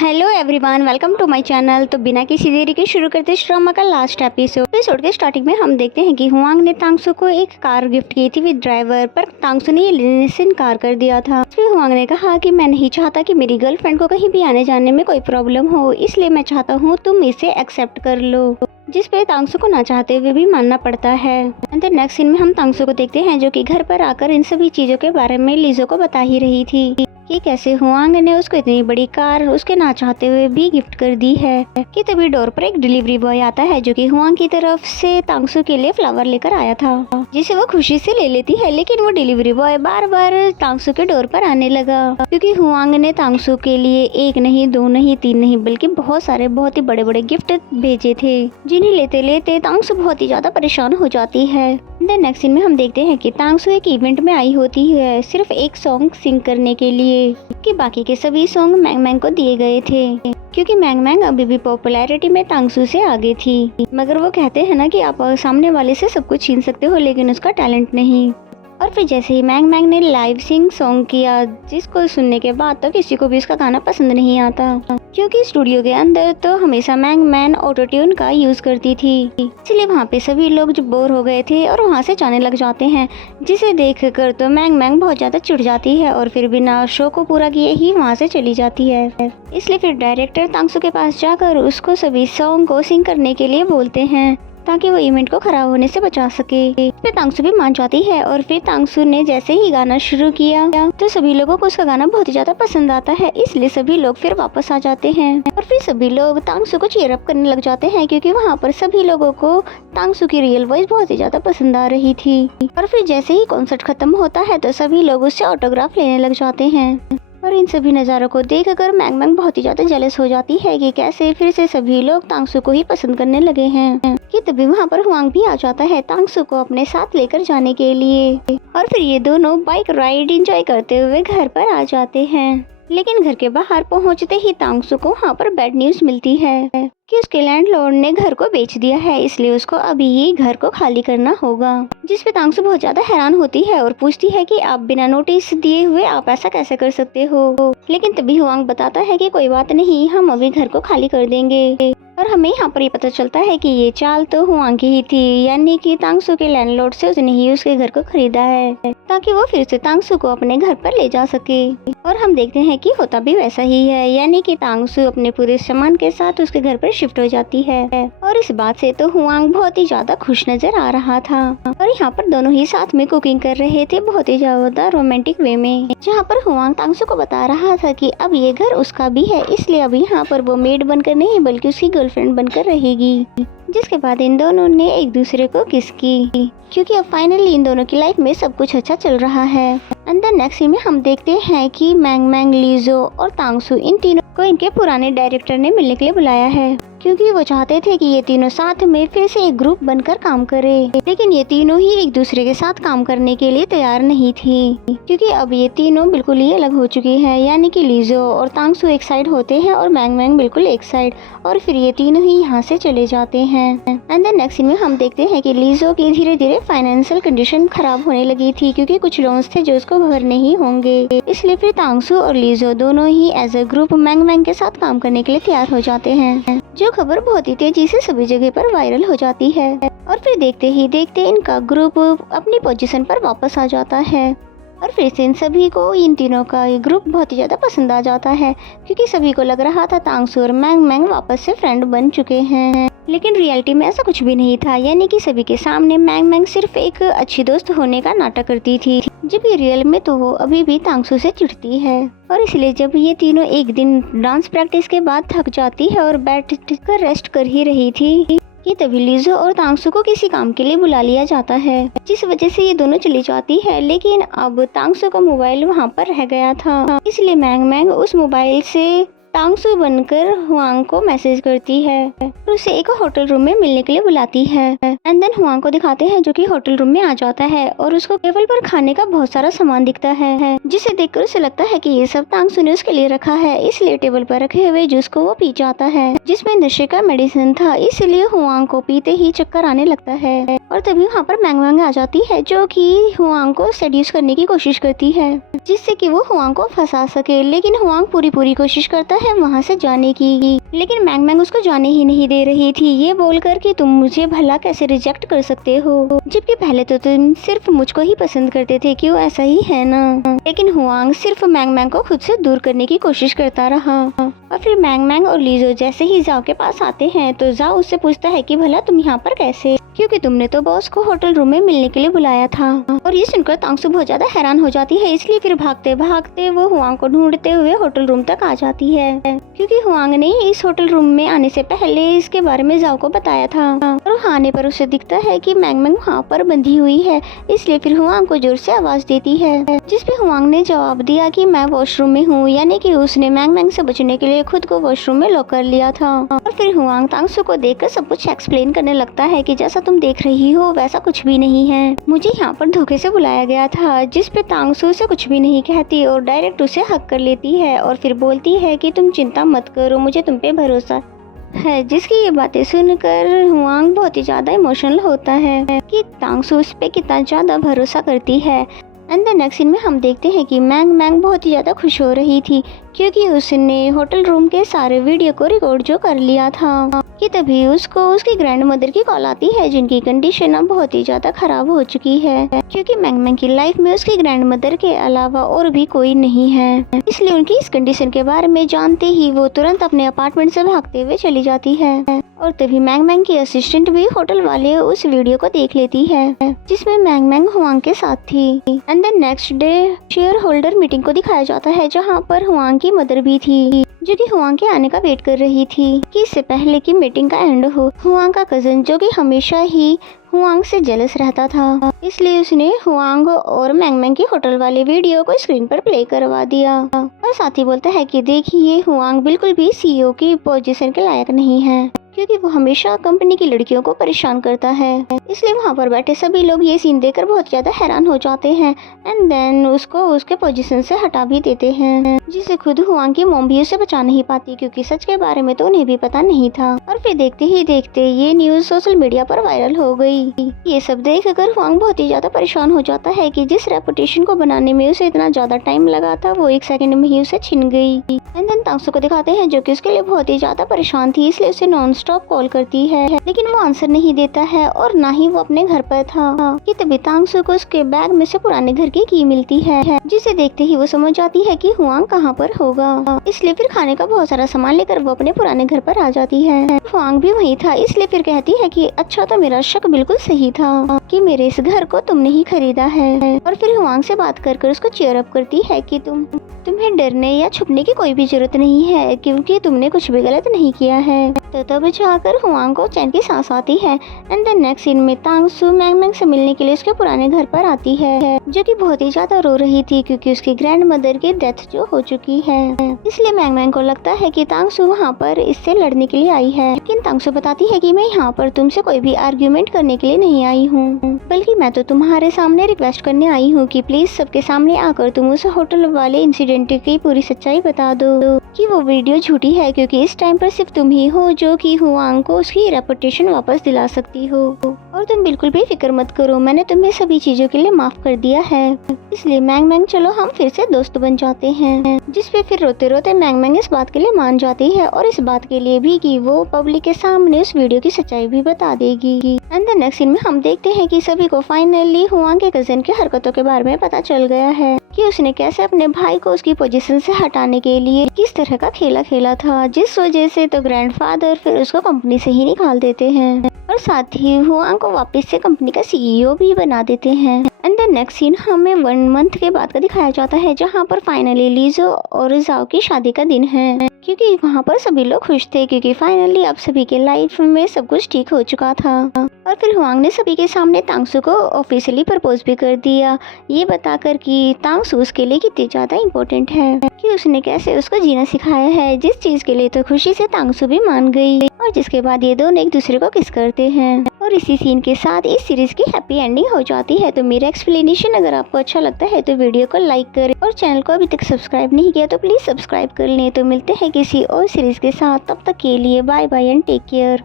Hello everyone, welcome to my channel. तो बिना किसी देरी के शुरू करते इस ड्रामा का लास्ट एपिसोड के स्टार्टिंग में हम देखते हैं कि हुआंग ने तांगसू को एक कार गिफ्ट की थी विद ड्राइवर, पर तांगसू ने ये लेने से इनकार कर दिया था। फिर हुआंग ने कहा कि मैं नहीं चाहता कि मेरी गर्लफ्रेंड को कहीं भी आने जाने में कोई प्रॉब्लम हो, इसलिए मैं चाहता हूँ तुम इसे एक्सेप्ट कर लो, जिस पे तांगसू को ना चाहते हुए भी मानना पड़ता है। एंड द नेक्स्ट सीन में हम तांगसू को देखते हैं जो कि घर पर आकर इन सभी चीजों के बारे में लीजो को बता ही रही थी कि कैसे हुआंग ने उसको इतनी बड़ी कार उसके ना चाहते हुए भी गिफ्ट कर दी है। कि तभी डोर पर एक डिलीवरी बॉय आता है जो कि हुआंग की तरफ से तांगसू के लिए फ्लावर लेकर आया था, जिसे वो खुशी से ले लेती है। लेकिन वो डिलीवरी बॉय बार बार तांगसू के डोर पर आने लगा, क्योंकि हुआंग ने तांगसू के लिए एक नहीं, दो नहीं, तीन नहीं, बल्कि बहुत सारे बहुत ही बड़े बड़े गिफ्ट भेजे थे, जिन्हें लेते लेते तांगसू बहुत ही ज्यादा परेशान हो जाती है। नेक्स्ट सीन में हम देखते हैं कि तांगसू एक इवेंट में आई होती है सिर्फ एक सॉन्ग सिंग करने के लिए, कि बाकी के सभी सॉन्ग मैंग मैंग को दिए गए थे, क्योंकि मैंग मैंग अभी भी पॉपुलैरिटी में तांगसू से आगे थी। मगर वो कहते हैं ना कि आप सामने वाले से सब कुछ छीन सकते हो लेकिन उसका टैलेंट नहीं। और फिर जैसे ही मैंग मैंग ने लाइव सिंग सॉन्ग किया, जिसको सुनने के बाद तो किसी को भी उसका गाना पसंद नहीं आता, क्योंकि स्टूडियो के अंदर तो हमेशा मैंग मैंग ऑटो ट्यून का यूज करती थी। इसलिए वहाँ पे सभी लोग जो बोर हो गए थे और वहाँ से जाने लग जाते हैं, जिसे देखकर तो मैंग मैंग बहुत ज्यादा चिढ़ जाती है और फिर बिना शो को पूरा किए ही वहाँ से चली जाती है। इसलिए फिर डायरेक्टर तांगसू के पास जाकर उसको सभी सॉन्ग को सिंग करने के लिए बोलते हैं, ताकि वो इवेंट को खराब होने से बचा सके। फिर तांगसू भी मान जाती है और फिर तांगसू ने जैसे ही गाना शुरू किया तो सभी लोगों को उसका गाना बहुत ही ज्यादा पसंद आता है, इसलिए सभी लोग फिर वापस आ जाते हैं और फिर सभी लोग तांगसू को चीयर अप करने लग जाते हैं, क्योंकि वहाँ पर सभी लोगों को तांगसू की रियल वॉइस बहुत ही ज्यादा पसंद आ रही थी। और फिर जैसे ही कॉन्सर्ट खत्म होता है तो सभी लोग उससे ऑटोग्राफ लेने लग जाते हैं। और इन सभी नज़ारों को देखकर मैंग मैंग बहुत ही ज्यादा जेलस हो जाती है कि कैसे फिर से सभी लोग तांगसू को ही पसंद करने लगे हैं। कि तभी वहाँ पर हुआंग भी आ जाता है तांगसू को अपने साथ लेकर जाने के लिए, और फिर ये दोनों बाइक राइड एंजॉय करते हुए घर पर आ जाते हैं। लेकिन घर के बाहर पहुंचते ही तांगसू को वहाँ पर बैड न्यूज मिलती है कि उसके लैंडलॉर्ड ने घर को बेच दिया है, इसलिए उसको अभी ही घर को खाली करना होगा। जिस पे तांगसू बहुत ज्यादा हैरान होती है और पूछती है कि आप बिना नोटिस दिए हुए आप ऐसा कैसे कर सकते हो। लेकिन तभी हुआंग बताता है कि कोई बात नहीं, हम अभी घर को खाली कर देंगे। और हमें यहाँ पर ये पता चलता है कि ये चाल तो हुआंग की ही थी, यानी कि तांगसू के लैंडलॉर्ड से उसने ही उसके घर को खरीदा है, ताकि वो फिर से तांगसू को अपने घर पर ले जा सके। और हम देखते हैं कि होता भी वैसा ही है, यानी कि तांगसू अपने पूरे सामान के साथ उसके घर पर शिफ्ट हो जाती है। और इस बात से तो हुआंग बहुत ही ज्यादा खुश नजर आ रहा था। और यहाँ पर दोनों ही साथ में कुकिंग कर रहे थे बहुत ही ज्यादा रोमांटिक वे में, जहाँ पर हुआंग तांगसू को बता रहा था कि अब ये घर उसका भी है, इसलिए अब यहाँ पर वो मेड बनकर नहीं बल्कि उसकी गर्लफ्रेंड बनकर रहेगी। जिसके बाद इन दोनों ने एक दूसरे को किस की, क्योंकि अब फाइनली इन दोनों की लाइफ में सब कुछ अच्छा चल रहा है। एंड द नेक्स्ट सीन में हम देखते हैं कि मैंग मैंग, लीजो और तांगसू इन तीनों को इनके पुराने डायरेक्टर ने मिलने के लिए बुलाया है, क्योंकि वो चाहते थे कि ये तीनों साथ में फिर से एक ग्रुप बनकर काम करे। लेकिन ये तीनों ही एक दूसरे के साथ काम करने के लिए तैयार नहीं थी, क्योंकि अब ये तीनों बिल्कुल ही अलग हो चुकी हैं, यानी कि लीजो और तांगसू एक साइड होते हैं और मैंग मैंग बिल्कुल एक साइड, और फिर ये तीनों ही यहाँ से चले जाते हैं। एंड द नेक्स्ट सीन में हम देखते हैं कि लीजो की धीरे धीरे फाइनेंशियल कंडीशन खराब होने लगी थी, क्योंकि कुछ लोन्स थे जो उसको भरने ही होंगे। इसलिए फिर तांगसू और लीजो दोनों ही एज अ ग्रुप मैंग मैंग के साथ काम करने के लिए तैयार हो जाते हैं, जो खबर बहुत ही तेजी से सभी जगह पर वायरल हो जाती है। और फिर देखते ही देखते इनका ग्रुप अपनी पोजीशन पर वापस आ जाता है, और फिर से इन सभी को इन तीनों का ये ग्रुप बहुत ही ज्यादा पसंद आ जाता है, क्योंकि सभी को लग रहा था तांगसू और मैंग मैंग वापस से फ्रेंड बन चुके हैं। लेकिन रियलिटी में ऐसा कुछ भी नहीं था, यानी कि सभी के सामने मैंग मैंग सिर्फ एक अच्छी दोस्त होने का नाटक करती थी, जबकि रियल में तो वो अभी भी तांगसू से चिढ़ती है। और इसलिए जब ये तीनों एक दिन डांस प्रैक्टिस के बाद थक जाती है और बैठ कर रेस्ट कर ही रही थी, कि तभी लीजो और तांगसू को किसी काम के लिए बुला लिया जाता है, जिस वजह से ये दोनों चली जाती है। लेकिन अब तांगसू का मोबाइल वहाँ पर रह गया था, इसलिए मैंग मैंग उस मोबाइल से तांगसू बनकर हुआंग को मैसेज करती है और उसे एक होटल रूम में मिलने के लिए बुलाती है। एंड देन हुआंग को दिखाते हैं जो कि होटल रूम में आ जाता है और उसको टेबल पर खाने का बहुत सारा सामान दिखता है, जिसे देखकर उसे लगता है कि ये सब तांगसू ने उसके लिए रखा है, इसलिए टेबल पर रखे हुए जूस को वो पी जाता है, जिसमें नशे का मेडिसिन था। इसलिए हुआंग को पीते ही चक्कर आने लगता है और तभी वहाँ पर मैंग मैंग आ जाती है, जो कि हुआंग को सेड्यूस करने की कोशिश करती है, जिससे कि वो हुआंग को फंसा सके। लेकिन हुआंग पूरी कोशिश करता है वहाँ से जाने की, लेकिन मैंग मैंग उसको जाने ही नहीं दे रही थी, ये बोलकर कि तुम मुझे भला कैसे रिजेक्ट कर सकते हो, जबकि पहले तो तुम सिर्फ मुझको ही पसंद करते थे, क्यों ऐसा ही है ना। लेकिन हुआंग सिर्फ मैंग मैंग को खुद से दूर करने की कोशिश करता रहा। और फिर मैंग मैंग और लीजो जैसे ही जाओ के पास आते हैं तो जाओ उससे पूछता है कि भला तुम यहाँ पर कैसे, क्योंकि तुमने तो बॉस को होटल रूम में मिलने के लिए बुलाया था। और ये सुनकर तांगसू बहुत ज्यादा हैरान हो जाती है, इसलिए फिर भागते भागते वो हुआंग को ढूंढते हुए होटल रूम तक आ जाती है, क्योंकि हुआंग ने इस होटल रूम में आने से पहले इसके बारे में जाओ को बताया था। और आने पर उसे दिखता है कि मैंग मैंग वहाँ पर बंधी हुई है, इसलिए फिर हुआंग को जोर से आवाज देती है, जिसपे हुआंग ने जवाब दिया कि मैं वॉशरूम में हूँ, यानी कि उसने मैंग मैंग से बचने के लिए खुद को वॉशरूम में लॉक कर लिया था। और फिर हुआंग तांगसू को देखकर सब कुछ एक्सप्लेन करने लगता है कि जैसा तुम देख रही हो वैसा कुछ भी नहीं है, मुझे यहाँ पर धोखे से बुलाया गया था, जिसपे तांगसू से कुछ भी नहीं कहती और डायरेक्ट उसे हक कर लेती है और फिर बोलती है कि तुम चिंता मत करो, मुझे तुम पे भरोसा है। जिसकी ये बातें सुनकर हुआंग बहुत ही ज्यादा इमोशनल होता है कि तांगसू उस पे कितना ज्यादा भरोसा करती है। एंड द नेक्स्ट सीन में हम देखते हैं कि मैंग मैंग बहुत ही ज़्यादा खुश हो रही थी, क्योंकि उसने होटल रूम के सारे वीडियो को रिकॉर्ड जो कर लिया था, कि तभी उसको उसकी ग्रैंड मदर की कॉल आती है, जिनकी कंडीशन अब बहुत ही ज़्यादा खराब हो चुकी है, क्योंकि मैंग मैंग की लाइफ में उसकी ग्रैंड मदर के अलावा और भी कोई नहीं है। इसलिए उनकी इस कंडीशन के बारे में जानते ही वो तुरंत अपने अपार्टमेंट से भागते हुए चली जाती है। और तभी मैंग मैंग की असिस्टेंट भी होटल वाले उस वीडियो को देख लेती है, जिसमें मैंग मैंग हुआंग के साथ थी। And the next day share holder meeting को दिखाया जाता है, जहाँ पर हुआंग की मदर भी थी, जो कि हुआंग के आने का वेट कर रही थी कि इससे पहले कि मीटिंग का एंड हो। हुआंग का कजन, जो कि हमेशा ही हुआंग से जेलस रहता था, इसलिए उसने हुआंग और मैंग मैंग की होटल वाले वीडियो को स्क्रीन पर प्ले करवा दिया और साथ ही बोलता है कि देखिए हुआंग बिल्कुल भी सीईओ की पोजीशन के लायक नहीं है, क्योंकि वो हमेशा कंपनी की लड़कियों को परेशान करता है। इसलिए वहाँ पर बैठे सभी लोग ये सीन देखकर बहुत ज्यादा हैरान हो जाते हैं एंड देन उसको उसके पोजीशन से हटा भी देते हैं, जिसे खुद हुआंग की मॉम भी उसे बचा नहीं पाती, क्योंकि सच के बारे में तो उन्हें भी पता नहीं था। और फिर देखते ही देखते ये न्यूज सोशल मीडिया पर वायरल हो गई। ये सब देखकर हुआंग बहुत ही ज्यादा परेशान हो जाता है कि जिस रेपुटेशन को बनाने में उसे इतना ज्यादा टाइम लगा था वो एक सेकंड में ही उसे छिन गई। एंड देन तांगसू को दिखाते हैं, जो कि उसके लिए बहुत ही ज्यादा परेशान थी, इसलिए उसे नॉन स्टॉप कॉल करती है, लेकिन वो आंसर नहीं देता है और ना ही वो अपने घर पर था। कि तभी तांगसू को उसके बैग में से पुराने घर की मिलती है, जिसे देखते ही वो समझ जाती है कि हुआंग कहाँ पर होगा। इसलिए फिर खाने का बहुत सारा सामान लेकर वो अपने पुराने घर पर आ जाती है। हुआंग भी वहीं था, इसलिए फिर कहती है कि अच्छा तो मेरा शक बिल्कुल सही था कि मेरे इस घर को तुमने ही खरीदा है। और फिर हुआंग से बात कर उसको चीयर अप करती है कि तुम्हें डरने या छुपने की कोई भी जरूरत नहीं है, क्योंकि तुमने कुछ भी गलत नहीं किया है। तो तब जाकर हुआंग को चैन की सांस आती है। एंड द नेक्स्ट सीन में तांगसू मैंग मैंग से मिलने के लिए उसके पुराने घर पर आती है, जो कि बहुत ही ज्यादा रो रही थी, क्योंकि उसकी ग्रैंड मदर की डेथ जो हो चुकी है। इसलिए मैंग मैंग को लगता है कि तांगसू वहाँ पर इससे लड़ने के लिए आई है, लेकिन तांगसू बताती है कि मैं यहाँ पर तुमसे कोई भी आर्ग्यूमेंट करने के लिए नहीं आई हूँ, बल्कि मैं तो तुम्हारे सामने रिक्वेस्ट करने आई हूँ कि प्लीज सबके सामने आकर तुम उस होटल वाले इंसिडेंट की पूरी सच्चाई बता दो कि वो वीडियो झूठी है, क्योंकि इस टाइम पर सिर्फ तुम ही हो जो कि हुआंग को उसकी रेपुटेशन वापस दिला सकती हो। और तुम बिल्कुल भी फिक्र मत करो, मैंने तुम्हें सभी चीजों के लिए माफ कर दिया है। इसलिए मैंग मैंग चलो हम फिर से दोस्त बन जाते हैं। जिसपे फिर रोते रोते मैंग मैंग इस बात के लिए मान जाती है, और इस बात के लिए भी कि वो पब्लिक के सामने उस वीडियो की सच्चाई भी बता देगी। एंड द नेक्स्ट सीन में हम देखते हैं कि सभी को फाइनली हुआंग के कजिन की हरकतों के बारे में पता चल गया है, कि उसने कैसे अपने भाई को उसकी पोजीशन से हटाने के लिए किस तरह का खेला खेला था, जिस वजह से तो ग्रैंडफादर फिर उसको कंपनी से ही निकाल देते हैं और साथ ही हुआंग को वापस से कंपनी का सीईओ भी बना देते हैं। एंड द नेक्स्ट सीन हमें 1 मंथ के बाद का दिखाया जाता है, जहाँ पर फाइनली लीजो और जाओ की शादी का दिन है, क्योंकि वहाँ पर सभी लोग खुश थे, क्योंकि फाइनली अब सभी के लाइफ में सब कुछ ठीक हो चुका था। और फिर हुआंग ने सभी के सामने तांगसू को ऑफिशियली प्रपोज भी कर दिया, ये बताकर कि तांगसू उसके लिए कितनी ज्यादा इम्पोर्टेंट है, कि उसने कैसे उसको जीना सिखाया है, जिस चीज के लिए तो खुशी से तांगसू भी मान गई। और जिसके बाद ये दोनों एक दूसरे को किस करते हैं, और इसी सीन के साथ इस सीरीज की हैप्पी एंडिंग हो जाती है। तो मेरा एक्सप्लेनेशन अगर आपको अच्छा लगता है तो वीडियो को लाइक करें, और चैनल को अभी तक सब्सक्राइब नहीं किया तो प्लीज सब्सक्राइब कर लें। तो मिलते हैं किसी और सीरीज के साथ, तब तक के लिए bye bye and take care.